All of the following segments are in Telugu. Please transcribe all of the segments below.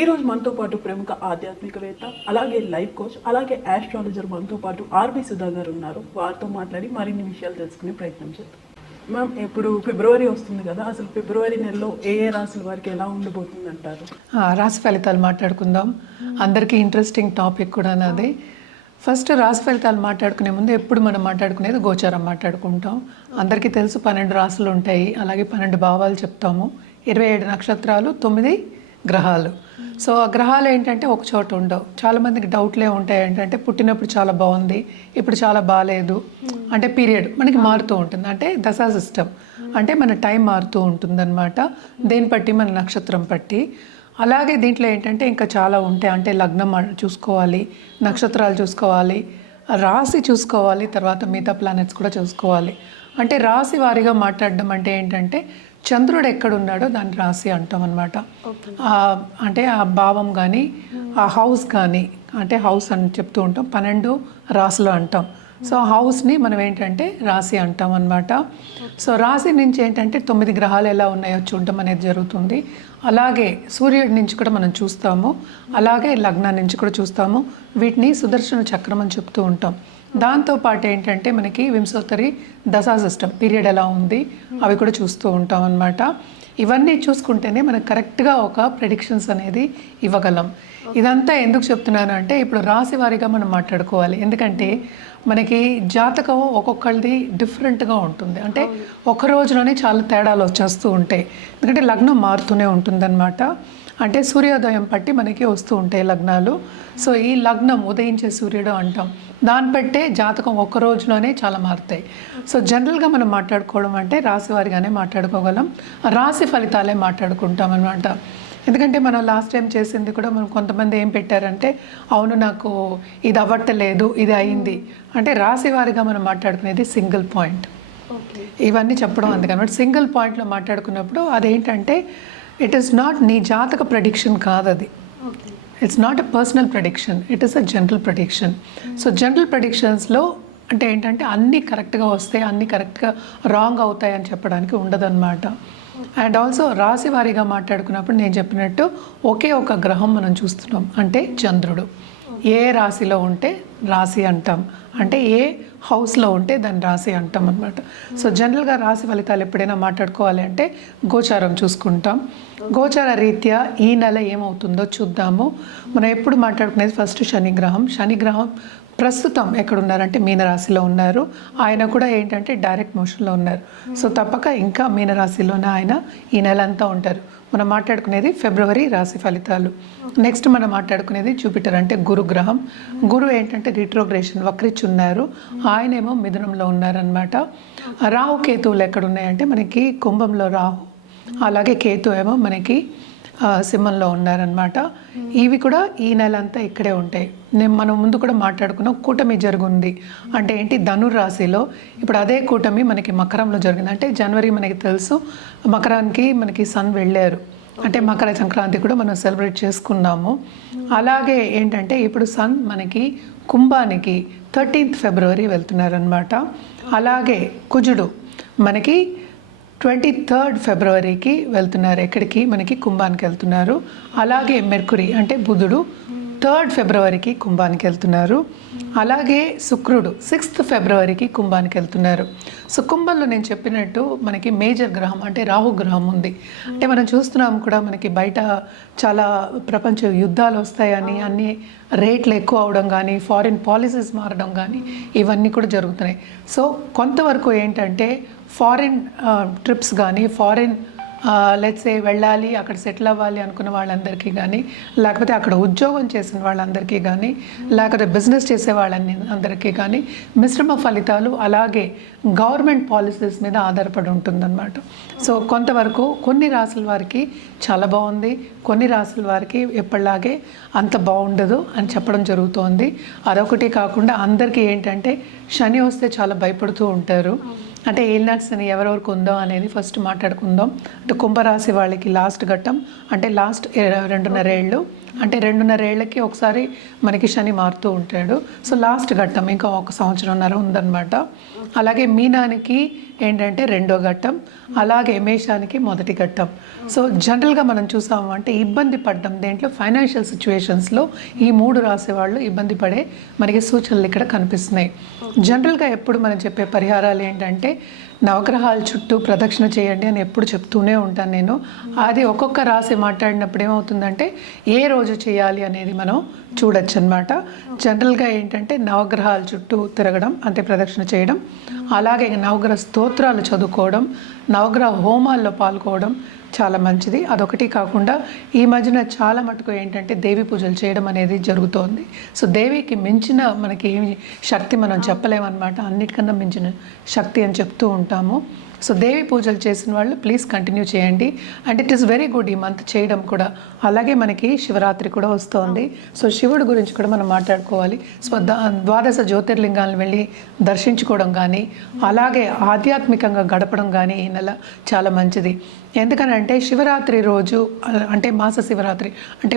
ఈ రోజు మనతో పాటు ప్రముఖ ఆధ్యాత్మికవేత్త, అలాగే లైఫ్ కోచ్, అలాగే ఆస్ట్రాలజర్ మనతో పాటు ఆర్బి సుధా గారు ఉన్నారు. వారితో మాట్లాడి మరిన్ని విషయాలు తెలుసుకునే ప్రయత్నం చేద్దాం. మ్యామ్, ఇప్పుడు ఫిబ్రవరి వస్తుంది కదా, అసలు ఫిబ్రవరి నెలలో ఏ ఏ రాశుల వారికి ఎలా ఉండబోతుంది అంటారు? రాశి ఫలితాలు మాట్లాడుకుందాం. అందరికీ ఇంట్రెస్టింగ్ టాపిక్ కూడా నాది. ఫస్ట్ రాశి ఫలితాలు మాట్లాడుకునే ముందు ఎప్పుడు మనం మాట్లాడుకునేది గోచారం మాట్లాడుకుంటాం. అందరికీ తెలుసు 12 రాశులు ఉంటాయి, అలాగే 12 భావాలు చెప్తాము, 27 నక్షత్రాలు, 9 గ్రహాలు. సో ఆ గ్రహాలు ఏంటంటే ఒక చోట ఉండవు. చాలామందికి డౌట్లే ఉంటాయి ఏంటంటే పుట్టినప్పుడు చాలా బాగుంది, ఇప్పుడు చాలా బాగాలేదు, అంటే పీరియడ్ మనకి మారుతూ ఉంటుంది, అంటే దశా సిస్టమ్ అంటే మన టైం మారుతూ ఉంటుందన్నమాట, దేని బట్టి మన నక్షత్రం బట్టి. అలాగే దీంట్లో ఏంటంటే ఇంకా చాలా ఉంటాయి, అంటే లగ్నం చూసుకోవాలి, నక్షత్రాలు చూసుకోవాలి, రాశి చూసుకోవాలి, తర్వాత మిగతా ప్లానెట్స్ కూడా చూసుకోవాలి. అంటే రాశి వారీగా మాట్లాడడం అంటే ఏంటంటే చంద్రుడు ఎక్కడున్నాడో దాన్ని రాశి అంటాం అనమాట. అంటే ఆ భావం కానీ ఆ హౌస్ కానీ, అంటే హౌస్ అని చెప్తూ ఉంటాం, 12 రాశులు అంటాం. సో హౌస్ని మనం ఏంటంటే రాశి అంటాం అనమాట. సో రాశి నుంచి ఏంటంటే 9 గ్రహాలు ఎలా ఉన్నాయో చూడడం అనేది జరుగుతుంది. అలాగే సూర్యుడి నుంచి కూడా మనం చూస్తాము, అలాగే లగ్నం నుంచి కూడా చూస్తాము. వీటిని సుదర్శన చక్రం అని చెప్తూ ఉంటాం. దాంతోపాటు ఏంటంటే మనకి వింశోత్తరి దశా సిస్టమ్ పీరియడ్ ఎలా ఉంది అవి కూడా చూస్తూ ఉంటాం అన్నమాట. ఇవన్నీ చూసుకుంటేనే మనకు కరెక్ట్గా ఒక ప్రెడిక్షన్స్ అనేది ఇవ్వగలం. ఇదంతా ఎందుకు చెప్తున్నాను అంటే ఇప్పుడు రాశి వారీగా మనం మాట్లాడుకోవాలి. ఎందుకంటే మనకి జాతకం ఒక్కొక్కరిది డిఫరెంట్గా ఉంటుంది, అంటే ఒక రోజులోనే చాలా తేడాలు వచ్చేస్తూ ఉంటాయి. ఎందుకంటే లగ్నం మారుతూనే ఉంటుందన్నమాట. అంటే సూర్యోదయం బట్టి మనకి వస్తూ ఉంటాయి లగ్నాలు. సో ఈ లగ్నం ఉదయించే సూర్యుడు అంటాం, దాన్ని బట్టే జాతకం ఒక్క రోజులోనే చాలా మారుతాయి. సో జనరల్గా మనం మాట్లాడుకోవడం అంటే రాశి వారిగానే మాట్లాడుకోగలం, రాశి ఫలితాలే మాట్లాడుకుంటాం అనమాట. ఎందుకంటే మనం లాస్ట్ టైం చేసింది కూడా మనం కొంతమంది ఏం పెట్టారంటే అవును నాకు ఇది అవ్వట్లేదు, ఇది అయింది అంటే రాశి వారిగా మనం మాట్లాడుకునేది సింగిల్ పాయింట్. ఇవన్నీ చెప్పడం అందుకనమాట. సింగిల్ పాయింట్లో మాట్లాడుకున్నప్పుడు అదేంటంటే ఇట్ ఈస్ నాట్ నీ జాతక ప్రెడిక్షన్ కాదు, అది it's not a personal prediction, it is a general prediction. So general ప్రెడిక్షన్స్లో అంటే ఏంటంటే అన్నీ కరెక్ట్గా వస్తాయి, అన్నీ కరెక్ట్గా రాంగ్ అవుతాయి అని చెప్పడానికి ఉండదన్నమాట. అండ్ ఆల్సో రాశి వారీగా మాట్లాడుకున్నప్పుడు నేను చెప్పినట్టు ఒకే ఒక గ్రహం మనం చూస్తున్నాం, అంటే చంద్రుడు. ఏ రాశిలో ఉంటే రాశి అంటాం, అంటే ఏ హౌస్లో ఉంటే దాన్ని రాశి అంటాం అనమాట. సో జనరల్గా రాశి ఫలితాలు ఎప్పుడైనా మాట్లాడుకోవాలి అంటే గోచారం చూసుకుంటాం. గోచార రీత్యా ఈ నెల ఏమవుతుందో చూద్దాము. మనం ఎప్పుడు మాట్లాడుకునేది ఫస్ట్ శనిగ్రహం. శనిగ్రహం ప్రస్తుతం ఎక్కడున్నారంటే మీనరాశిలో ఉన్నారు. ఆయన కూడా ఏంటంటే డైరెక్ట్ మోషన్లో ఉన్నారు. సో తప్పక ఇంకా మీనరాశిలోనే ఆయన ఈ నెల అంతా ఉంటారు. మనం మాట్లాడుకునేది ఫిబ్రవరి రాశి ఫలితాలు. నెక్స్ట్ మనం మాట్లాడుకునేది జూపిటర్, అంటే గురుగ్రహం. గురు ఏంటంటే రిట్రోగ్రేషన్ వక్రించి ఉన్నారు, ఆయనేమో మిథునంలో ఉన్నారనమాట. రాహు కేతువులు ఎక్కడున్నాయంటే మనకి కుంభంలో రాహు, అలాగే కేతు ఏమో మనకి సింహంలో ఉన్నారనమాట. ఇవి కూడా ఈ నెల అంతా ఇక్కడే ఉంటాయి. మనం ముందు కూడా మాట్లాడుకున్నాం, కూటమి జరుగుంది అంటే ఏంటి ధనురాశిలో. ఇప్పుడు అదే కూటమి మనకి మకరంలో జరిగింది. అంటే జనవరి మనకి తెలుసు మకరానికి మనకి సన్ వెళ్ళారు, అంటే మకర సంక్రాంతి కూడా మనం సెలబ్రేట్ చేసుకున్నాము. అలాగే ఏంటంటే ఇప్పుడు సన్ మనకి కుంభానికి 13th ఫిబ్రవరి వెళ్తున్నారనమాట. అలాగే కుజుడు మనకి 23rd ఫిబ్రవరికి వెళ్తున్నారు, ఎక్కడికి మనకి కుంభానికి వెళ్తున్నారు. అలాగే మెర్కురీ అంటే బుధుడు 3rd ఫిబ్రవరికి కుంభానికి వెళ్తున్నారు. అలాగే శుక్రుడు 6th ఫిబ్రవరికి కుంభానికి వెళ్తున్నారు. సో కుంభంలో నేను చెప్పినట్టు మనకి మేజర్ గ్రహం అంటే రాహు గ్రహం ఉంది. అంటే మనం చూస్తున్నాం కూడా మనకి బయట చాలా ప్రపంచ యుద్ధాలు వస్తాయని, అన్ని రేట్లు ఎక్కువ అవడం కానీ, ఫారిన్ పాలసీస్ మారడం కానీ ఇవన్నీ కూడా జరుగుతున్నాయి. సో కొంతవరకు ఏంటంటే ఫారిన్ ట్రిప్స్ కానీ, ఫారిన్ లెట్స్ సే వెళ్ళాలి, అక్కడ సెటిల్ అవ్వాలి అనుకున్న వాళ్ళందరికీ కానీ, లేకపోతే అక్కడ ఉద్యోగం చేసిన వాళ్ళందరికీ కానీ, లేకపోతే బిజినెస్ చేసే అందరికీ కానీ మిశ్రమ ఫలితాలు, అలాగే గవర్నమెంట్ పాలసీస్ మీద ఆధారపడి ఉంటుందన్నమాట. సో కొంతవరకు కొన్ని రాసుల వారికి చాలా బాగుంది, కొన్ని రాసుల వారికి ఎప్పటిలాగే అంత బాగుండదు అని చెప్పడం జరుగుతోంది. అదొకటి కాకుండా అందరికీ ఏంటంటే శని వస్తే చాలా భయపడుతూ ఉంటారు. అంటే ఏలినాటి శని ఎవరెవరికి ఉందో అనేది ఫస్ట్ మాట్లాడుకుందాం. అంటే కుంభరాశి వాళ్ళకి లాస్ట్ ఘట్టం, అంటే లాస్ట్ 2.5 ఏళ్ళు. అంటే 2.5 ఏళ్ళకి ఒకసారి మనకి శని మారుతూ ఉంటాడు. సో లాస్ట్ ఘట్టం ఇంకా 1 సంవత్సరంన్నర ఉందన్నమాట. అలాగే మీనానికి ఏంటంటే 2వ ఘట్టం, అలాగే మేషానికి 1వ ఘట్టం. సో జనరల్గా మనం చూసాము అంటే ఇబ్బంది పడ్డం దేంట్లో ఫైనాన్షియల్ సిచ్యువేషన్స్లో ఈ 3 రాసే వాళ్ళు ఇబ్బంది పడే మనకి సూచనలు ఇక్కడ కనిపిస్తున్నాయి. జనరల్గా ఎప్పుడు మనం చెప్పే పరిహారాలు ఏంటంటే నవగ్రహాల చుట్టూ ప్రదక్షిణ చేయండి అని ఎప్పుడు చెప్తూనే ఉంటాను నేను. అది ఒక్కొక్క రాశి మాట్లాడినప్పుడు ఏమవుతుందంటే ఏ రోజు చేయాలి అనేది మనం చూడొచ్చు అనమాట. జనరల్గా ఏంటంటే నవగ్రహాల చుట్టూ తిరగడం అంటే ప్రదక్షిణ చేయడం, అలాగే నవగ్రహ స్తోత్రాలు చదువుకోవడం, నవగ్రహ హోమాల్లో పాల్గొవడం చాలా మంచిది. అదొకటి కాకుండా ఈ మధ్యన చాలా మటుకు ఏంటంటే దేవి పూజలు చేయడం అనేది జరుగుతోంది. సో దేవికి మించిన మనకి ఏమి శక్తి మనం చెప్పలేమన్నమాట, అన్నిటికన్నా మించిన శక్తి అని చెప్తూ ఉంటాము. సో దేవి పూజలు చేసిన వాళ్ళు ప్లీజ్ కంటిన్యూ చేయండి. And it is very good ఈ మంత్ చేయడం కూడా. అలాగే మనకి శివరాత్రి కూడా వస్తోంది. సో శివుడి గురించి కూడా మనం మాట్లాడుకోవాలి. సో ద్వాదశ జ్యోతిర్లింగాలను వెళ్ళి దర్శించుకోవడం కానీ, అలాగే ఆధ్యాత్మికంగా గడపడం కానీ ఈ నెల చాలా మంచిది. ఎందుకనంటే శివరాత్రి రోజు అంటే మాస శివరాత్రి అంటే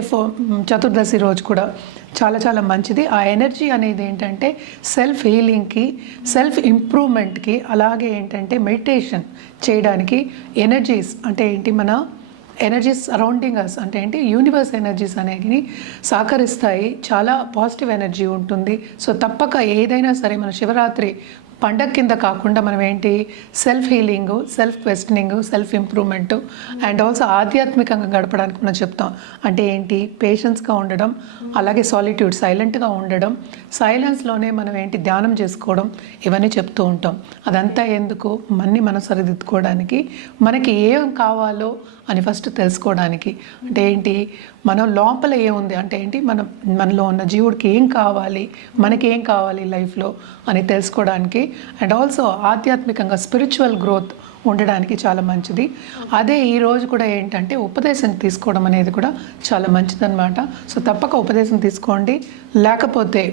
చతుర్దశి రోజు కూడా చాలా చాలా మంచిది. ఆ ఎనర్జీ అనేది ఏంటంటే సెల్ఫ్ హీలింగ్కి, సెల్ఫ్ ఇంప్రూవ్మెంట్కి, అలాగే ఏంటంటే మెడిటేషన్ చేయడానికి ఎనర్జీస్ అంటే ఏంటి మన ఎనర్జీస్ సరౌండింగ్ అస్ అంటే ఏంటి యూనివర్స్ ఎనర్జీస్ అనేవి సహకరిస్తాయి. చాలా పాజిటివ్ ఎనర్జీ ఉంటుంది. సో తప్పక ఏదైనా సరే మన శివరాత్రి పండగ కింద కాకుండా మనం ఏంటి self healing, self questioning, self improvement and also ఆధ్యాత్మికంగా గడపడానికి మనం చెప్తాం. అంటే ఏంటి పేషెన్స్గా ఉండడం, అలాగే సాలిట్యూడ్ సైలెంట్గా ఉండడం, సైలెన్స్లోనే మనం ఏంటి ధ్యానం చేసుకోవడం, ఇవన్నీ చెప్తూ ఉంటాం. అదంతా ఎందుకు మనం సరిదిద్దుకోవడానికి, మనకి ఏం కావాలో అని ఫస్ట్ తెలుసుకోవడానికి. అంటే ఏంటి మనం లోపల ఏముంది అంటే ఏంటి మనలో ఉన్న జీవుడికి ఏం కావాలి, మనకి ఏం కావాలి లైఫ్లో అని తెలుసుకోవడానికి అండ్ ఆల్సో ఆధ్యాత్మికంగా స్పిరిచువల్ గ్రోత్ ఉండడానికి చాలా మంచిది. అదే ఈరోజు కూడా ఏంటంటే ఉపదేశం తీసుకోవడం అనేది కూడా చాలా మంచిదన్నమాట. సో తప్పక ఉపదేశం తీసుకోండి. లేకపోతే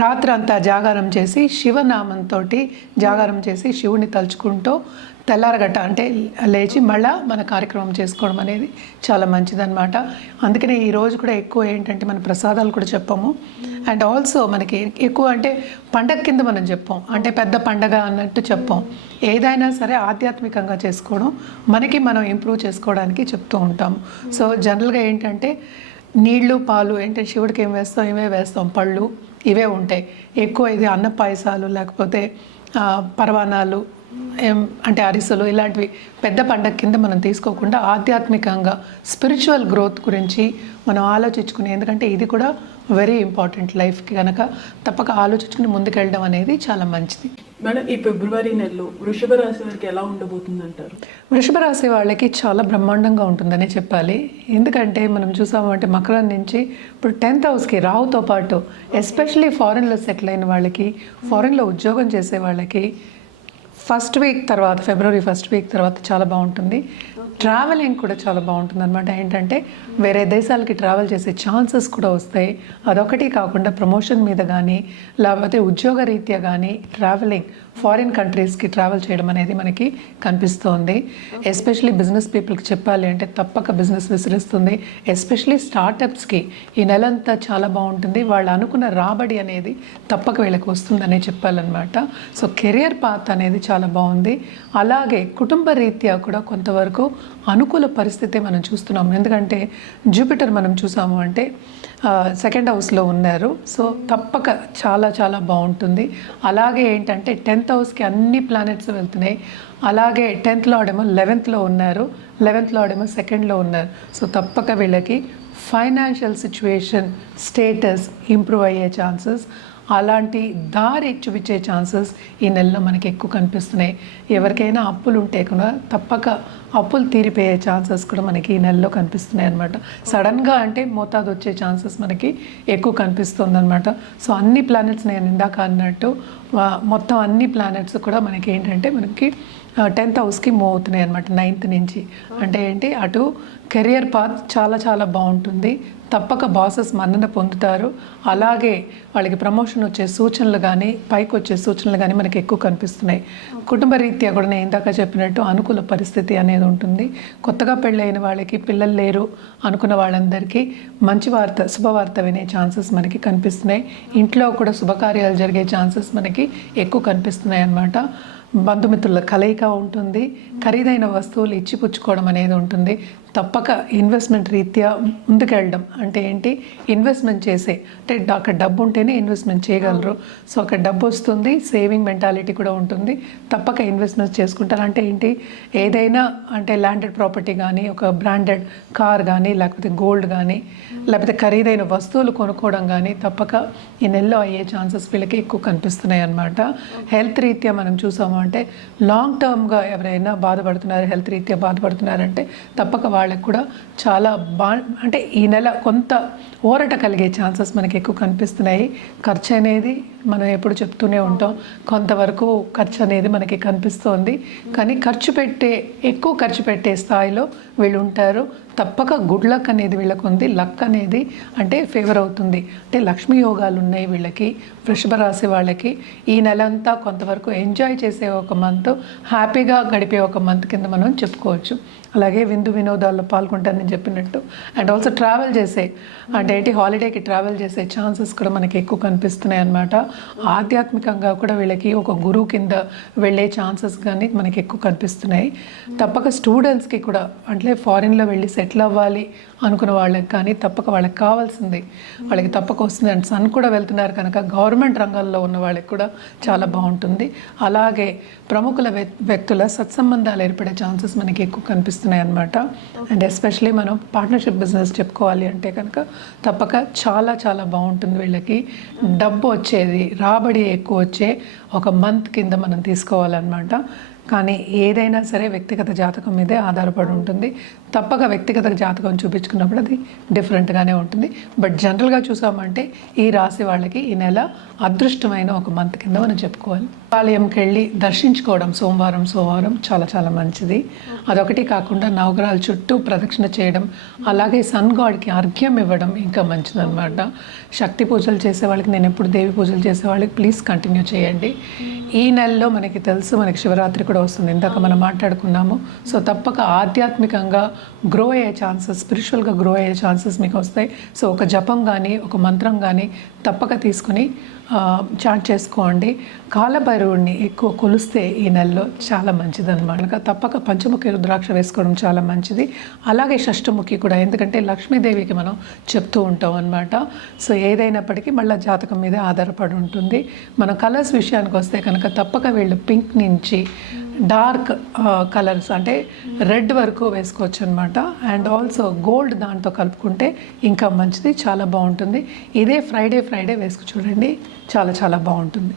రాత్రంతా జాగారం చేసి శివనామంతో జాగారం చేసి శివుని తలుచుకుంటూ తెల్లారగట్ట అంటే లేచి మళ్ళా మన కార్యక్రమం చేసుకోవడం అనేది చాలా మంచిదన్నమాట. అందుకనే ఈరోజు కూడా ఎక్కువ ఏంటంటే మన ప్రసాదాలు కూడా చెప్పాము. అండ్ ఆల్సో మనకి ఎక్కువ అంటే పండగ కింద మనం చెప్పాం, అంటే పెద్ద పండగ అన్నట్టు చెప్పాం. ఏదైనా సరే ఆధ్యాత్మికంగా చేసుకోవడం, మనకి మనం ఇంప్రూవ్ చేసుకోవడానికి చెప్తూ ఉంటాము. సో జనరల్గా ఏంటంటే నీళ్లు పాలు ఏంటంటే శివుడికి ఏం వేస్తాం, ఇవే వేస్తాం, పళ్ళు ఇవే ఉంటాయి ఎక్కువ. ఇది అన్న పాయసాలు లేకపోతే పరవానాలు అంటే అరిసెలు ఇలాంటివి పెద్ద పండగ కింద మనం తీసుకోకుండా ఆధ్యాత్మికంగా స్పిరిచువల్ గ్రోత్ గురించి మనం ఆలోచించుకుని, ఎందుకంటే ఇది కూడా వెరీ ఇంపార్టెంట్ లైఫ్కి కనుక తప్పక ఆలోచించుకుని ముందుకెళ్ళడం అనేది చాలా మంచిది. మేడం ఈ ఫిబ్రవరి నెలలో వృషభ రాశి వారికి ఎలా ఉండబోతుంది అంటారు? వృషభ రాశి వాళ్ళకి చాలా బ్రహ్మాండంగా ఉంటుందనే చెప్పాలి. ఎందుకంటే మనం చూసామంటే మకరం నుంచి ఇప్పుడు 10th హౌస్కి రావుతో పాటు ఎస్పెషలీ ఫారెన్లో సెటిల్ అయిన వాళ్ళకి, ఫారెన్లో ఉద్యోగం చేసే వాళ్ళకి ఫస్ట్ వీక్ తర్వాత ఫిబ్రవరి ఫస్ట్ వీక్ తర్వాత చాలా బాగుంటుంది. ట్రావెలింగ్ కూడా చాలా బాగుంటుంది అనమాట. ఏంటంటే వేరే దేశాలకి ట్రావెల్ చేసే ఛాన్సెస్ కూడా వస్తాయి. అదొకటి కాకుండా ప్రమోషన్ మీద కానీ లేకపోతే ఉద్యోగ రీత్యా కానీ ట్రావెలింగ్ ఫారిన్ కంట్రీస్కి ట్రావెల్ చేయడం అనేది మనకి కనిపిస్తోంది. ఎస్పెషలీ బిజినెస్ పీపుల్కి చెప్పాలి అంటే తప్పక బిజినెస్ విసిరిస్తుంది. ఎస్పెషలీ స్టార్టప్స్కి ఈ నెలంతా చాలా బాగుంటుంది. వాళ్ళు అనుకున్న రాబడి అనేది తప్పక వీళ్ళకి వస్తుందనే చెప్పాలన్నమాట. సో కెరియర్ పాత్ అనేది చాలా బాగుంది. అలాగే కుటుంబ రీత్యా కూడా కొంతవరకు అనుకూల పరిస్థితి మనం చూస్తున్నాం. ఎందుకంటే జూపిటర్ మనం చూసాము అంటే 2nd హౌస్లో ఉన్నారు. సో తప్పక చాలా చాలా బాగుంటుంది. అలాగే ఏంటంటే 10th హౌస్కి అన్ని ప్లానెట్స్ వెళ్తున్నాయి. అలాగే 10th లార్డేమో 11th ఉన్నారు, 11th లార్డేమో 2nd ఉన్నారు. సో తప్పక వీళ్ళకి ఫైనాన్షియల్ సిచ్యువేషన్ స్టేటస్ ఇంప్రూవ్ అయ్యే ఛాన్సెస్, అలాంటి దారి చూపించే ఛాన్సెస్ ఈ నెలలో మనకి ఎక్కువ కనిపిస్తున్నాయి. ఎవరికైనా అప్పులు ఉంటే కూడా తప్పక అప్పులు తీరిపోయే ఛాన్సెస్ కూడా మనకి ఈ నెలలో కనిపిస్తున్నాయి అనమాట. సడన్గా అంటే మోతాదు వచ్చే ఛాన్సెస్ మనకి ఎక్కువ కనిపిస్తుంది అనమాట. సో అన్ని ప్లానెట్స్ నేను ఇందాక అన్నట్టు మొత్తం అన్ని ప్లానెట్స్ కూడా మనకి ఏంటంటే మనకి 10th హౌస్కి మూవ్ అవుతున్నాయి అనమాట 9th నుంచి. అంటే ఏంటి, అటు కెరియర్ పాత్ చాలా చాలా బాగుంటుంది, తప్పక బాసెస్ మన్నన పొందుతారు. అలాగే వాళ్ళకి ప్రమోషన్ వచ్చే సూచనలు కానీ పైకి వచ్చే సూచనలు కానీ మనకి ఎక్కువ కనిపిస్తున్నాయి. కుటుంబ రీత్యా కూడా నేను ఇందాక చెప్పినట్టు అనుకూల పరిస్థితి అనేది ఉంటుంది. కొత్తగా పెళ్ళైన వాళ్ళకి పిల్లలు లేరు అనుకున్న వాళ్ళందరికీ మంచి వార్త, శుభవార్త వినే ఛాన్సెస్ మనకి కనిపిస్తున్నాయి. ఇంట్లో కూడా శుభకార్యాలు జరిగే ఛాన్సెస్ మనకి ఎక్కువ కనిపిస్తున్నాయి అన్నమాట. బంధుమిత్రుల కలయిక ఉంటుంది, ఖరీదైన వస్తువులు ఇచ్చిపుచ్చుకోవడం అనేది ఉంటుంది. తప్పక ఇన్వెస్ట్మెంట్ రీత్యా ముందుకెళ్ళడం అంటే ఏంటి, ఇన్వెస్ట్మెంట్ చేసే అంటే అక్కడ డబ్బు ఉంటేనే ఇన్వెస్ట్మెంట్ చేయగలరు. సో అక్కడ డబ్బు వస్తుంది, సేవింగ్ మెంటాలిటీ కూడా ఉంటుంది, తప్పక ఇన్వెస్ట్మెంట్ చేసుకుంటారు. అంటే ఏంటి, ఏదైనా అంటే ల్యాండెడ్ ప్రాపర్టీ కానీ, ఒక బ్రాండెడ్ కార్ కానీ, లేకపోతే గోల్డ్ కానీ, లేకపోతే ఖరీదైన వస్తువులు కొనుక్కోవడం కానీ తప్పక ఈ నెలలో అయ్యే ఛాన్సెస్ వీళ్ళకి ఎక్కువ కనిపిస్తున్నాయి అన్నమాట. హెల్త్ రీత్యా మనం చూసాము అంటే లాంగ్ టర్మ్గా ఎవరైనా బాధపడుతున్నారు, హెల్త్ రీత్యా బాధపడుతున్నారంటే తప్పక వాళ్ళకి కూడా చాలా అంటే ఈ నెల కొంత ఊరట కలిగే ఛాన్సెస్ మనకి ఎక్కువ కనిపిస్తున్నాయి. ఖర్చు అనేది మనం ఎప్పుడు చెప్తూనే ఉంటాం, కొంతవరకు ఖర్చు అనేది మనకి కనిపిస్తోంది. కానీ ఎక్కువ ఖర్చు పెట్టే స్థాయిలో వీళ్ళు ఉంటారు. తప్పక గుడ్ లక్ అనేది వీళ్ళకు ఉంది. లక్ అనేది అంటే ఫేవర్ అవుతుంది, అంటే లక్ష్మీ యోగాలు ఉన్నాయి వీళ్ళకి. వృషభ రాశి వాళ్ళకి ఈ నెల అంతా కొంతవరకు ఎంజాయ్ చేసే ఒక మంత్, హ్యాపీగా గడిపే ఒక మంత్ కింద మనం చెప్పుకోవచ్చు. అలాగే విందు వినోదాల్లో పాల్గొంటానని చెప్పినట్టు, అండ్ ఆల్సో ట్రావెల్ చేసే అంటే ఏంటి, హాలిడేకి ట్రావెల్ చేసే ఛాన్సెస్ కూడా మనకి ఎక్కువ కనిపిస్తున్నాయి అన్నమాట. ఆధ్యాత్మికంగా కూడా వీళ్ళకి ఒక గురువు కింద వెళ్ళే ఛాన్సెస్ కానీ మనకి ఎక్కువ కనిపిస్తున్నాయి. తప్పక స్టూడెంట్స్కి కూడా అంటే ఫారిన్లో వెళ్ళి సెటిల్ అవ్వాలి అనుకున్న వాళ్ళకి కానీ తప్పక వాళ్ళకి కావాల్సింది వాళ్ళకి తప్పక వస్తుంది. అండ్ సన్ కూడా వెళ్తున్నారు కనుక గవర్నమెంట్ రంగంలో ఉన్న వాళ్ళకి కూడా చాలా బాగుంటుంది. అలాగే ప్రముఖుల వ్యక్తుల సత్సంబంధాలు ఏర్పడే ఛాన్సెస్ మనకి ఎక్కువ కనిపిస్తున్నాయి అన్నమాట. అండ్ ఎస్పెషలీ మనం పార్ట్నర్షిప్ బిజినెస్ చెప్పుకోవాలి అంటే కనుక తప్పక చాలా చాలా బాగుంటుంది. వీళ్ళకి డబ్బు వచ్చేది, రాబడి ఎక్కువ వచ్చే ఒక మంత్ కింద మనం తీసుకోవాలన్నమాట. కానీ ఏదైనా సరే వ్యక్తిగత జాతకం మీదే ఆధారపడి ఉంటుంది. తప్పక వ్యక్తిగత జాతకం చూపించుకున్నప్పుడు అది డిఫరెంట్గానే ఉంటుంది. బట్ జనరల్గా చూసామంటే ఈ రాశి వాళ్ళకి ఈ నెల అదృష్టమైన ఒక మంత్ కింద మనం చెప్పుకోవాలి. ఆలయంకి వెళ్ళి దర్శించుకోవడం సోమవారం చాలా చాలా మంచిది. అదొకటి కాకుండా నవగ్రహాల చుట్టూ ప్రదక్షిణ చేయడం, అలాగే సన్ గాడ్కి అర్ఘ్యం ఇవ్వడం ఇంకా మంచిదన్నమాట. శక్తి పూజలు చేసే వాళ్ళకి, నేను ఎప్పుడు దేవి పూజలు చేసే వాళ్ళకి ప్లీజ్ కంటిన్యూ చేయండి. ఈ నెలలో మనకి తెలుసు మనకి శివరాత్రి కూడా వస్తుంది, ఇందాక మనం మాట్లాడుకున్నాము. సో తప్పక ఆధ్యాత్మికంగా గ్రో అయ్యే ఛాన్సెస్, స్పిరిచువల్గా గ్రో అయ్యే ఛాన్సెస్ మీకు వస్తాయి. సో ఒక జపం కానీ ఒక మంత్రం కానీ తప్పక తీసుకుని చాట్ చేసుకోండి. కాలభైరవుడిని ఎక్కువ కొలిస్తే ఈ నెలలో చాలా మంచిదన్నమాట. తప్పక పంచముఖి రుద్రాక్ష వేసుకోవడం చాలా మంచిది. అలాగే షష్ఠముఖి కూడా, ఎందుకంటే లక్ష్మీదేవికి మనం చెప్తూ ఉంటాం అన్నమాట. సో ఏదైనప్పటికీ మళ్ళీ జాతకం మీదే ఆధారపడి ఉంటుంది. మన కలర్స్ విషయానికి వస్తే కనుక తప్పక వీళ్ళు పింక్ నుంచి డార్క్ కలర్స్ అంటే రెడ్ వరకు వేసుకోవచ్చు అనమాట. అండ్ ఆల్సో గోల్డ్ దాంతో కలుపుకుంటే ఇంకా మంచిది, చాలా బాగుంటుంది. ఇదే ఫ్రైడే వేసుకు చూడండి, చాలా చాలా బాగుంటుంది.